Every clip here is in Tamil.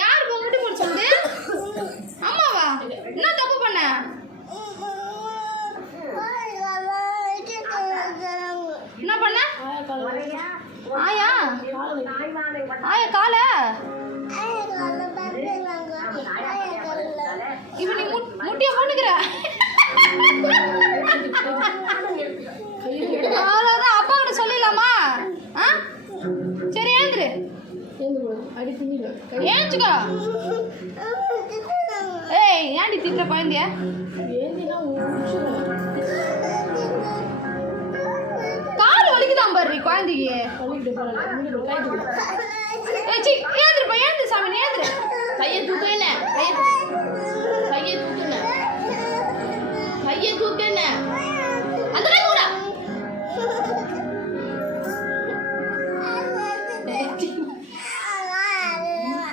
யார் முட்டி போட்டு சொல்லுது? அம்மாவா? என்ன தப்பு பண்ண? என்ன பண்ண? ஆயா ஆயா கால இப்ப நீ முட்டிய போட்டுக்கிற. அவ்வளவுதான். அப்பா கிட்ட சொல்லிடலாமா? சரி ஏந்திரு. ஏஞ்சுக்கோ. ஏய் ஏன்டி திட்டுற குழந்தைய? கால் வலிக்குதான் பாரு குழந்தைக்கு. ஏந்திருப்பா ஏந்திரு சாமி ஏந்திரு. கையை தூக்குன கையை தூக்குன கையை தூக்குன அந்த கை கூட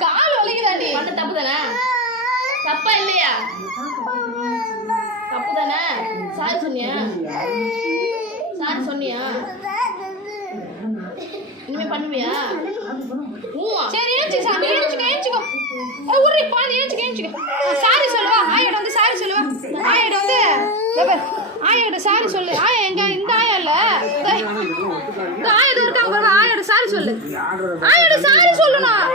கால் வலிக்குதாண்டி. பண்ண தப்பு தானே? தப்பா இல்லையா? தப்பு தானே? சாரி சொன்னியா? சாரி சொன்னியா? இனிமே பண்ணுவியா? சரி ஏஞ்சி சாமி ஏஞ்சுக்கோ. உருடி குழந்தை ஏஞ்சுக்கோ. சாரி சொல்லுவா. ஆயிட்ட வந்து சாரி சொல்லுவா. ஆயிட்ட வந்து ஆயிட்ட சாரி சொல்லு. ஆயா எங்க? இந்த ஆயா இல்ல ஆயிட்ட இருக்காங்க. ஆயிட்ட சாரி சொல்லு. ஆயிட்ட சாரி சொல்லணும்.